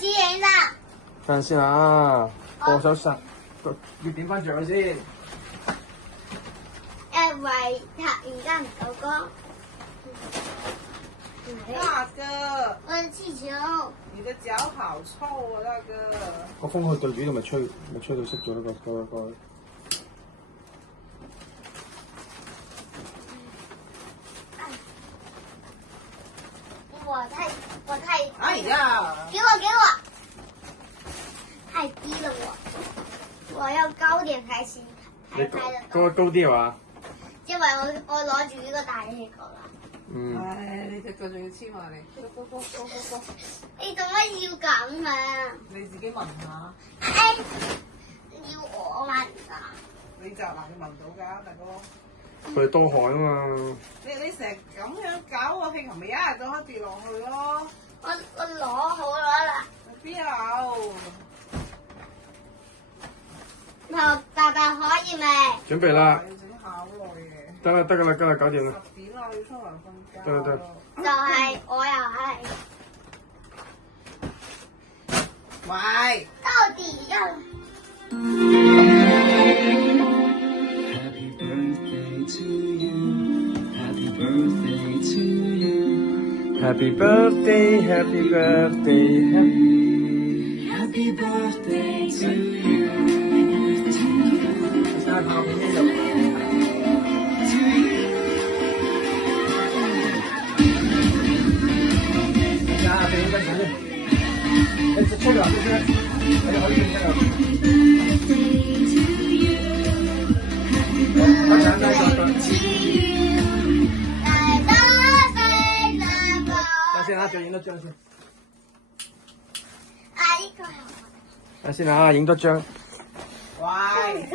始影啦。等陣先啊，過手實，要點翻着佢先。因為而家唔夠光。大哥，我的氣球。你的腳好臭啊，大哥。個風去對住呢度咪吹到熄咗呢個。我太，哎呀！給我，太低了我要高點才行，才拍得到。高啲係嘛？因為我攞住呢個大氣球啦。唉，你隻腳仲要黐埋嚟，高！你做乜要咁啊？你自己聞下。哎，要我聞啊？你就話你聞到㗎，大哥。佢哋多汗啊嘛。你成日咁樣搞個氣球，咪一日到黑跌落去咯。我攞好咗啦。邊有？爸爸可以未？準備啦。要整下好耐嘅。得啦，搞掂啦。10點啦，我要出嚟瞓覺。得。就係我又係。喂。到底要？ Happy birthday to you. Happy birthday to you. Happy birthday, happy birthday, Happy birthday to you. 睇下邊呢度。下邊應該點咧？你出嚟先，你可以影得啦。等先啊，再影多張先。啊，呢個係我。等先啊，影多張。喂。